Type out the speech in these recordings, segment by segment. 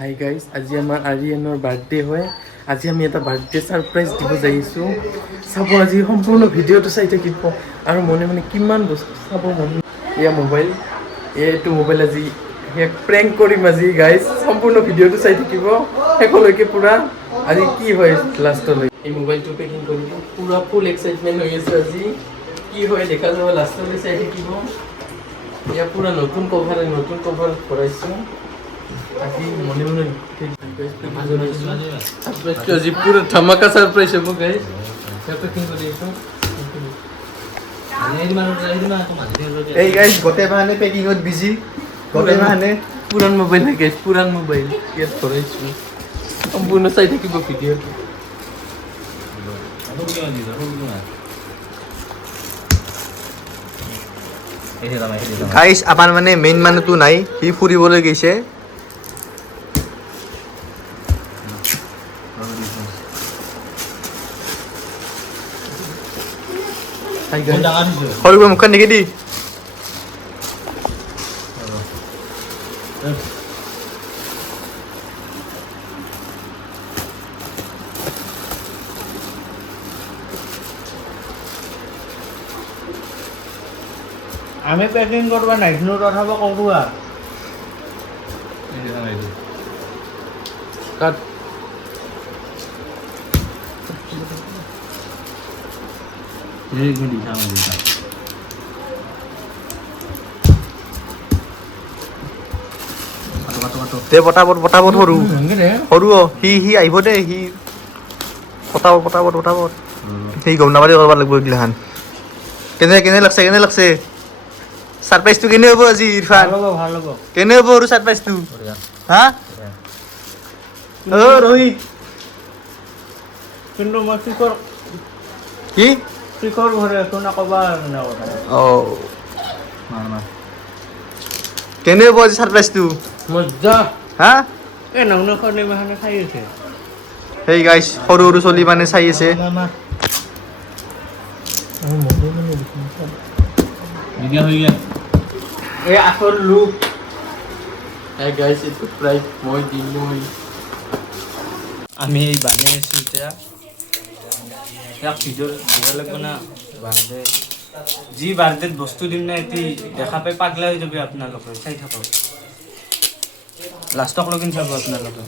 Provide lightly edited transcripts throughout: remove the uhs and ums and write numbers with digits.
Hi guys, আজি আমাৰ আৰিয়ানৰ birthday হয়। আজি আমি এটা বাৰ্থডে ছাৰপ্ৰাইজ দিব যাইছোঁ। চাব আজি সম্পূৰ্ণ ভিডিঅ'টো চাই থাকিব আৰু মনে মনে কিমান বস্তু চাব মন। এয়া মোবাইল, এইটো মোবাইল আজি প্ৰেংক কৰিম আজি গাইজ। সম্পূৰ্ণ ভিডিঅ'টো চাই থাকিব শেষলৈকে পুৰা। আজি কি হয় লাষ্টলৈ এই মোবাইলটো পেকিং কৰিব, পুৰা ফুল এক্সাইটমেণ্ট হৈ আছে আজি। কি হয় দেখা যাব, লাষ্টলৈ চাই থাকিব। এয়া পুৰা নতুন কভাৰ ভৰাইছোঁ। আজি মনে মনে আজি পুৰা ধামাকা ছাৰপ্ৰাইজ হ'ব গাইজ। এই গাইজ গোটেই মাহনে পেকিঙত বিজি, গোটেই মাহনে পুৰাণ মোবাইল হয় গাইজ, পুৰাণ মোবাইল ইয়াত ভৰাইছোঁ। সম্পূৰ্ণ চাই থাকিব ভিডিঅ'টো। গাইজ আমাৰ মানে মেইন মানুহটো নাই, সি ফুৰিবলৈ গৈছে। সৰু মুখখন দেখি দি আমি পেকিং কৰবা নাইজনো তথাপি কৰোৱা কাট দে পটাপট সৰু সি আহিব দে, সি পটাপট সি গম নাপালে কৰিব লাগিব এইগিলাখান। কেনে লাগছে ছাৰপ্ৰাইজটো কেনে হ'ব আজি ইৰফান? ভাল হ'ব কেনে হ'ব আৰু ছাৰপ্ৰাইজটো? হা ৰোহিত, কিন্তু মই শিখৰ কি ঘৰে একো নকবা। কেনে হ'ব আজি ছাৰপ্ৰাইজটো? মজা। হা এই নখনে মাহনে খাই আছে। সেই গাইছ সৰু চলি মানে চাই আছে। এই আচল লুক হাই গাইজ, এইটো প্ৰাইজ মই দিলোঁ। আমি এই বানাই আছো এতিয়া। ইয়াক ভিডিঅ' দিব লাগিব না। বাৰ্থডে যি বাৰ্থডেত বস্তু দিম না, এটি দেখা পাই পাগলা হৈ যাবি আপোনালোকে। চাই থাকক লাষ্টক লগিন চাব আপোনালোকে।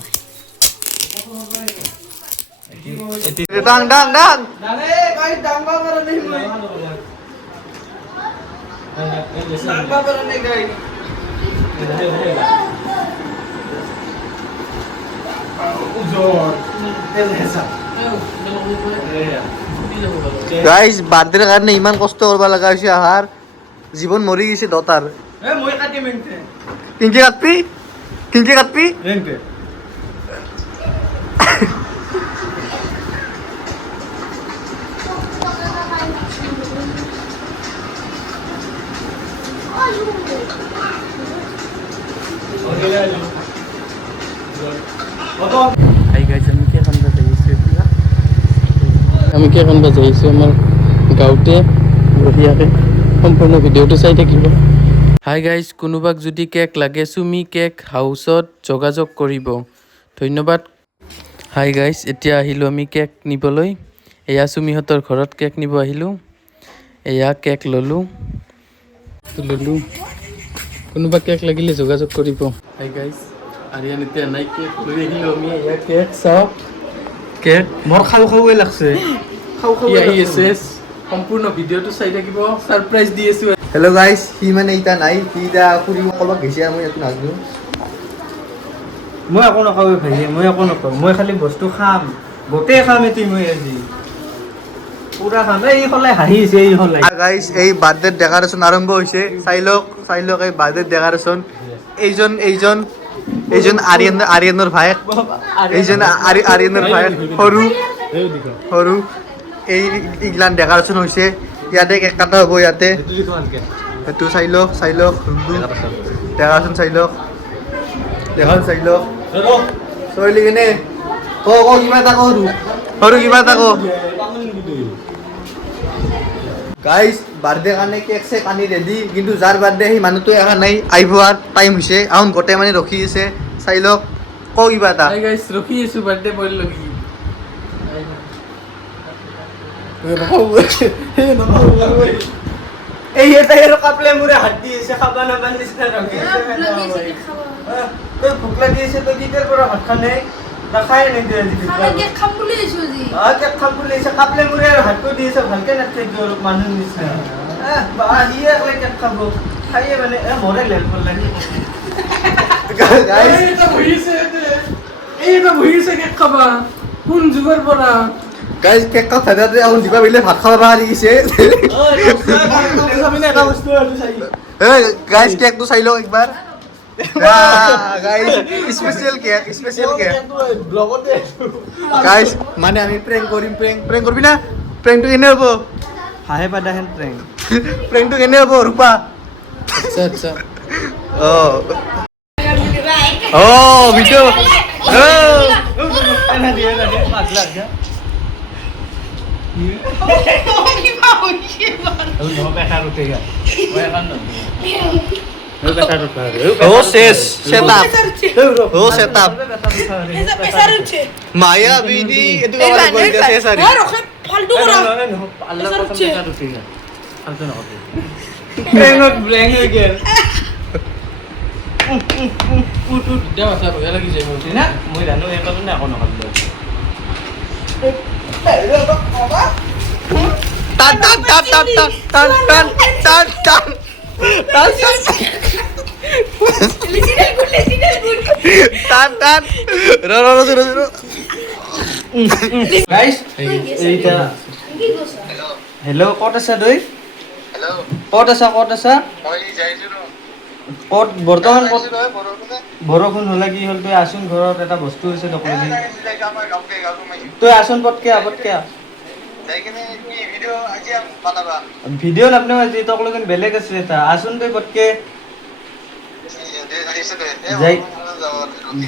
ডাং গাইজ বাৰ্থডেৰ কাৰণে ইমান কষ্ট কৰিব লগা হৈছে। আহাৰ জীৱন মৰি গৈছে দতাৰ। কিনকে কাটবি হাই গাইজ, আমি কেক আনবা যাইছোঁ এতিয়া। আমি কেক আনবা যাইছোঁ আমাৰ গাঁৱতে বঢ়িয়াকৈ। সম্পূৰ্ণ ভিডিঅ'টো চাই থাকিব। হাই গাইজ, কোনোবাক যদি কেক লাগে চুমি কেক হাউচত যোগাযোগ কৰিব। ধন্যবাদ। হাই গাইজ, এতিয়া আহিলোঁ আমি কেক নিবলৈ। এয়া চুমিহঁতৰ ঘৰত কেক নিব আহিলোঁ। এয়া কেক ল'লোঁ। কোনোবা কেক লাগিলে যোগাযোগ কৰিব। হাই গাইজ, আৰিয়ান এতিয়া নাই, কেক লৈ আহিলোঁ আমি। এয়া কেক চাওক, কেক মোৰ খাওঁৱে লাগছে। কি আহি আছে। সম্পূৰ্ণ ভিডিঅ'টো চাই থাকিব। ছাৰপ্ৰাইজ দি আছোঁ। হেল্ল' গাইজ, সি মানে এতিয়া নাই, সি এতিয়া ফুৰিব ক'ৰবাত গৈছে আৰু মই একো নাজানো। মই একো নকওঁ ভাই, মই একো নকওঁ। মই খালি বস্তু খাম, গোটেই খাম এটি মই আজি পুৰা খাম। এই সলাই হাঁহিছে, এই সলাই গাইজ এই বাৰ্থডে ডেকৰেশ্যন আৰম্ভ হৈছে। চাই লওক এই বাৰ্থডে ডেকৰেশ্যন। এইজন আৰিয়ানৰ ভায়েক, আৰিয়ানৰ ভায়েক সৰু এই ইগলান ডেকৰেশ্যন হৈছে। ইয়াতে কেক কাটা হ'ব। ইয়াতে সেইটো চাই লওক ডেকৰেশ্যন চাই লওক। চলি কিনে কিবা এটা সৰু কিবা এটা গাইজ বাৰ্থডে কাৰণে কেক চেক আনি ৰেডি, কিন্তু যাৰ বাৰ্থডে সেই মানুহটোৱে অহা নাই। আহিব টাইম হৈছে, আহোন গোটেই মানে ৰখি আছে। চাই লওক কওঁ কিবা এটা হাই গাইস ৰখি আছো বাৰ্থডে বয়ৰ লাগি এই এটা আৰু কাপলে মোৰে হাত দি আছে খাবা নাবান নিচিনা ৰখি তই ভোক লাগি আছে তই কিটাৰ পৰা ভাত খা নাই নাখায় নেকি আজি কেক খাম বুলি আহিছো আজি কেক খাম বুলি আহিছে কাপলে মোৰে আৰু হাতটো দি আছে ভালকে নাথাকিব অলপ মানুহ নিচিনা বা ইয়ে একলাই কেক খাব খাইয়ে মানে মৰে লেল পৰ লাগি গাইছ এইটা বহিছে কেক খাবা কোন যুগৰ পৰা গাইছ কেক কাপ খাইতে আউন দিবা বিলে ভাত খাব পাৰি গিছে এটা বস্তু আৰু চাই এই গাইছ কেকটো চাই লও একবাৰ গাইছ স্পেশাল কেক ব্লগতে গাইছ মানে আমি প্ৰেংক কৰিম প্ৰেংক কৰবি না প্ৰেংকটো কেনে হ'ব হাহে পাদাহেন প্ৰেং প্ৰেংকটো কেনে হ'ব ৰূপা আচ্ছা আচ্ছা ও ভিডিও এনা দিয়ে পাগলা যা ও শেষ সেটআপ ও সেটআপ মায়া বিডি এটো আমার বল দিছে সারি ফালতু কৰা ব্ৰেং হয়ে গেল দেৱা চাব ভয় লাগি যায় মোৰ না মই জানো এই কথা না কোনো কথা টান টান টান টান টান টান টান টান টান টান টান র র র র গাইস এইটা কি কৈছ হেল্ল' ক'ত আছা দৈ ক'ত আছা ক'ত বৰ্তমান ক'ত বৰষুণ হ'লে কি হ'ল তই আছোন ঘৰত এটা বস্তু হৈছে নকৰিবি তই আছোন পটকে ভিডিঅ' নাপনে আজি তোক লগিন বেলেগ আছে এটা আছোন তই পটকে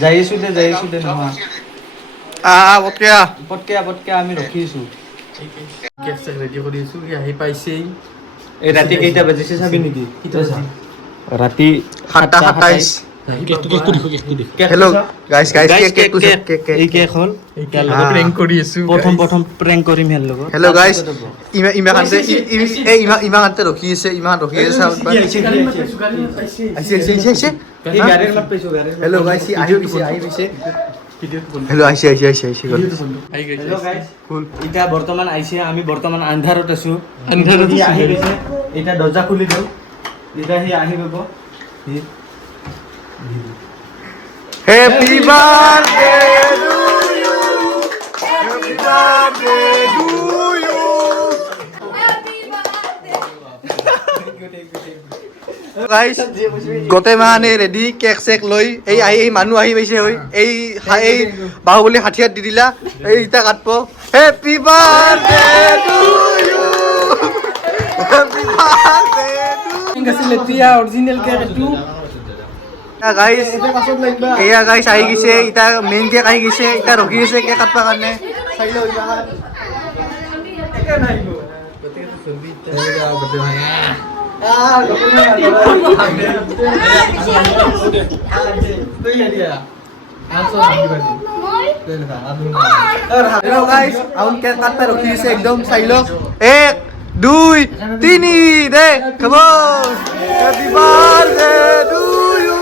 যাই আছো দে নহয় পটকে আমি ৰখি আছো কেক চেক ৰেডি কৰি আছো সি আহি পাইছেই এই ৰাতি কেইটা বাজিছে চাবি নেকি ৰাতি 7:27 হেল্ল' গাইস গাইস কেক এই কেক হ'ল ইয়াৰ লগত প্ৰেংক কৰি আছো প্ৰথম প্ৰেংক কৰিম হেল লগত হেল্ল' গাইস ইমানতে ইমানতে ৰখি আছে আহিছে এই গাড়ীৰ মাত পাইছো হেল্ল' গাইস আহি গৈছে হেল্ল' আহিছে হেল্ল' গাইস এতিয়া বৰ্তমান আহিছে আমি বৰ্তমান আন্ধাৰত আছো আন্ধাৰত সি আছো। আহি গৈছে এতিয়া দৰ্জা খুলি দিওঁ এতিয়া সি আহি পাব happy birthday to you happy birthday to you guys গোটেই মানে ৰেডি কেক চেক লৈ এই মানুহ আহি পাইছে এই বাহুবলী হাঠিয়াত দি দিলা এই ইটা কাটব happy birthday to you happy birthday cake আছিল এতিয়া অৰিজিনেল কেক এইটো গাইস এয়া গাইস আহি গৈছে ইটা মেইন কেক আহি গৈছে ইটা ৰখি আছে কেক কাটবা কাৰণে চাই লও হেল্ল' গাইস আউন কেক কাটবা ৰখি আছে একদম চাই লও 1 2 3 দে come on happy birthday to you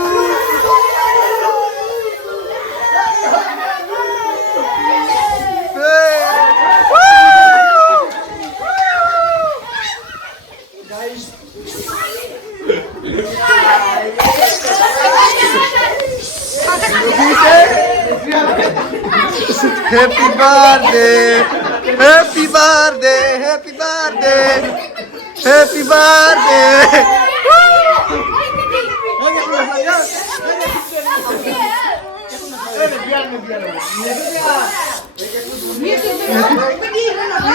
Happy birthday, happy birthday, happy birthday, happy birthday.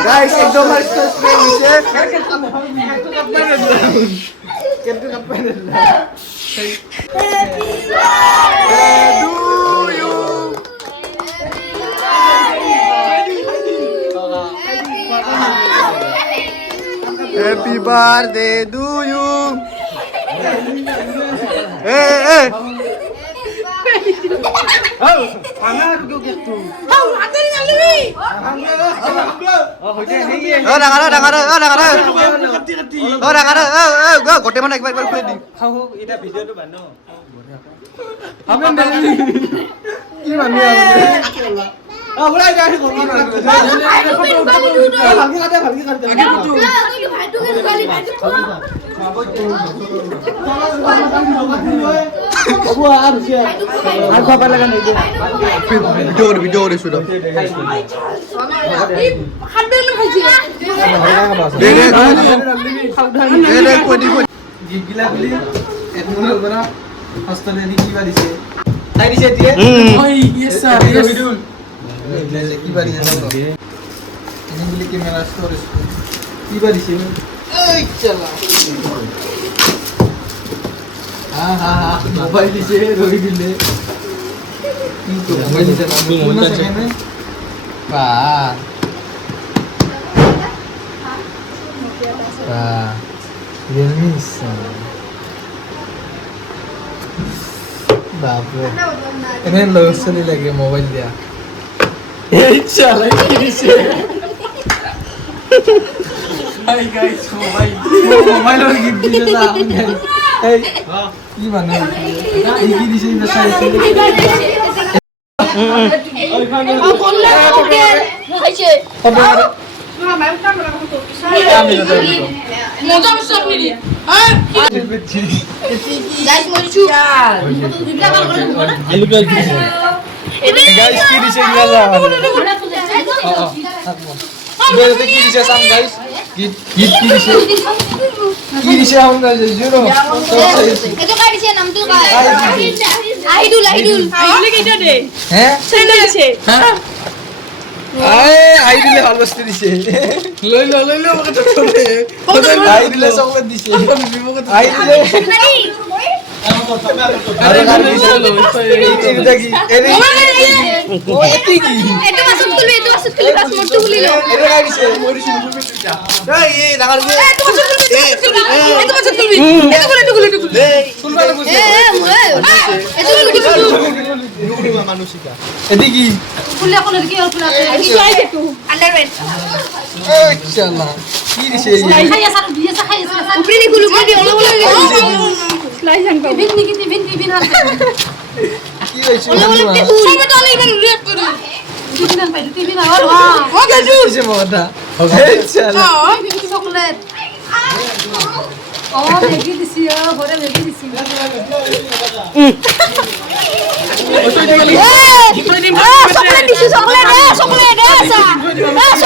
Guys, ekdom harus spray bisa. Happy birthday to you. Hey, hey. হাতেৰি নালিবি গোটেই মানে একবাৰ খুৱাই দি কি মানুহ ভিডিঅ' কৰিছো গীতগিলা বুলি এডমনৰ পৰা হস্তনে দি কিবা দিছে চাই দিছে এতিয়া কিবা দিছে বুলি কেমেৰা ষ্ট'ৰেজ কিবা দিছে মোবাইল দিছে ৰহি দিলে মোবাইল দিছে ৰিয়েলমি বাপৰে এনে ল'ৰা ছোৱালী লাগে মোবাইল দিয়া এই চালাই কি দিছে হাই গাইস মোবাইলৰ গিফ্ট দিছে না এই কি মানুহ এই কি দিছে না চাইছে মজা বস্তু আপনি দি গাইস মরিছু দুইটা কাল করে গাইস কি দিছে গলা কি দিছে সাম গাইস গিফট কি দিছে হাম গাইস জিরো এটো কাই দিছে নাম তো কাই আইদুল কেটা দে হ্যাঁ স্যান্ডেল আছে হ্যাঁ আই দিলে ভাল বস্তু দিছে লৈ ল ওকে তো আই দিলে চকলেট দিছে আই দিলে আরে গান দিছে এটা কি এরে ও এটি কি এটো আসত খুলি কাজ মরতে খুলি লো এটা গান দিছে মরি শুরু করতে এই লাগার গে এটো আসত খুলবি এটো খুলি ফুলবা এ এটো মানুষিকা এটি কি খুলে কোন কি আর খুলা আই দেখু আন্ডারওয়্যার ওই চালা কি দিছে খাইয়া সার দিয়ে খাইয়া সার উপরে নি খুলবি ওলা স্লাইস আন পাবো টিফিন হাতে কি হইছে ওলা সবে তো ইবেন রিঅ্যাক্ট করে টিফিন আর ও গেজু দিছে মাথা এই চালা চকলেট ও মেগি দিছি ঘরে মেগি দিছি চকলেট দিছি চকলেট আছে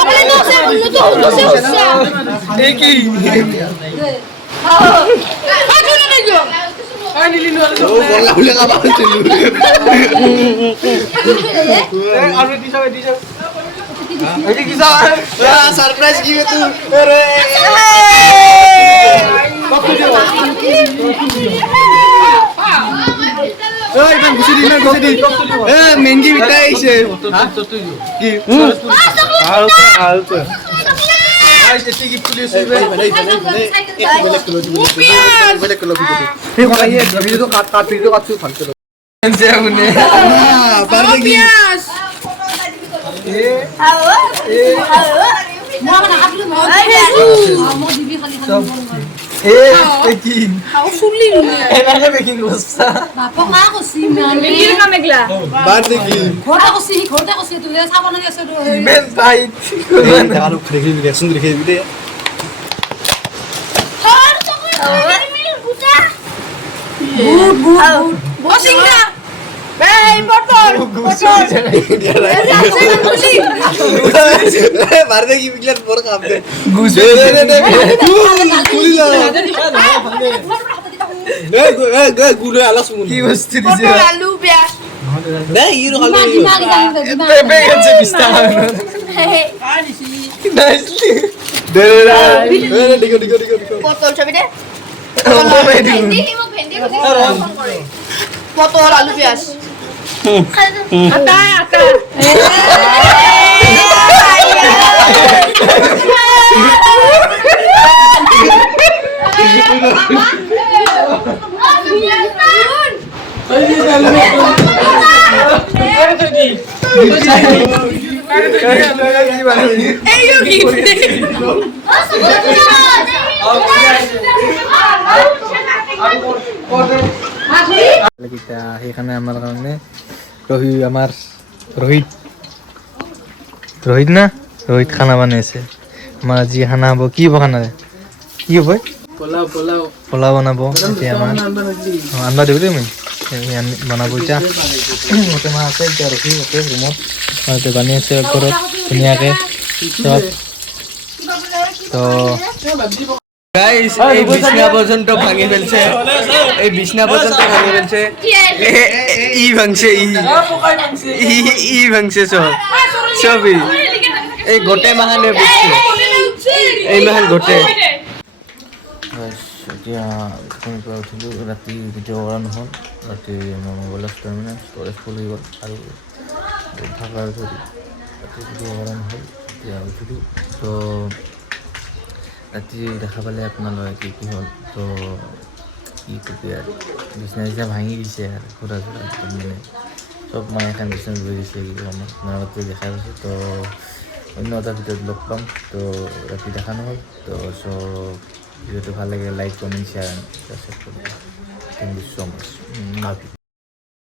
বললো তো হচ্ছে এই কি আজু না গো আই নিলি নো ও বলা বলে কাবা হচ্ছে আর দিছ এটি কি সারপ্রাইজ কি বে তুই আরে ওই এটা গুছি দি এ মেনজি বিটাই আইছে কি আর তো গাইস এটি গিফট দিছে বলে কলো এই কথা এই ভিডিও তো কাট ভিডিও কাটছু ফালতু এনসে উনি পারবে কি এ মোরা হাতলে মো দিবি খালি এ কি খাও শুনলি নি এনাকে বেকিং বস্তা বাপা কা কছি মেগির কাম একলা বারবে কি ঘরটা কছি তুই সাবন গেছে মেন টাইট আরো দেখি রিঅ্যাকশন দেখি দিতে আর চকলেট মিল বুটা গুড বসিংটা এই বটল বারবে কি বিগলার বড় কাম দে গুছে খুলি না গুলো আলা শুন কি বস্তু দিছে আলু পেঁয়াজ না ইরো হল পেপে গেছে বিস্তা নাইসলি দে দেখো পটল ছবি দে ভেন্ডি পটল আলু পেঁয়াজ আটা সেইকাৰণে আমাৰ কাৰণে ৰোহিত না ৰোহিত খানা বনাইছে আমাৰ আজি খানা হ'ব কি হ'ব খানা কি হ'ব পোলাও বনাব এতিয়া আমাৰ আনবা দিব দেই মই বনাব এতিয়া গোটেই মাহ আছে এতিয়া ৰখি গোটেই ৰুমত আৰু বানি আছে ঘৰত ধুনীয়াকৈ চব তো গাইস এই বিছনা পর্যন্ত ভাঙি ফেলছে এই বিছনা পর্যন্ত ভাঙি ফেলছে ই ভাঙছে ই ভাঙছে সবই এই গোটে মাহানে বুঝছে এই মাহান গোটে এতিয়া পৰা উঠিলোঁ ৰাতি ভিডিঅ' কৰা নহ'ল ৰাতি মোৰ মোবাইলৰ ষ্ট'ৰেজ ফুল হৈ গ'ল আৰু থকাৰ ধৰি ৰাতি ভিডিঅ' কৰা নহ'ল এতিয়া উঠিলোঁ তো ৰাতি দেখা পালে আপোনালোকে কি হ'ল তো কি কবি আৰু বিছনা চিছনা ভাঙি দিছে আৰু ঘূৰা ঘূৰা মানে চব মানে এখন বিছনা লৈ দিছে কি আমাৰ আপোনালোকে দেখাই পাইছোঁ তো অন্য এটা ভিডিঅ'ত লগ পাম তো ৰাতি দেখা নহ'ল তো চ' ভিডিঅ'টো ভাল লাগে like comment share and subscribe কৰিব থেংক ইউ ছ' মাছ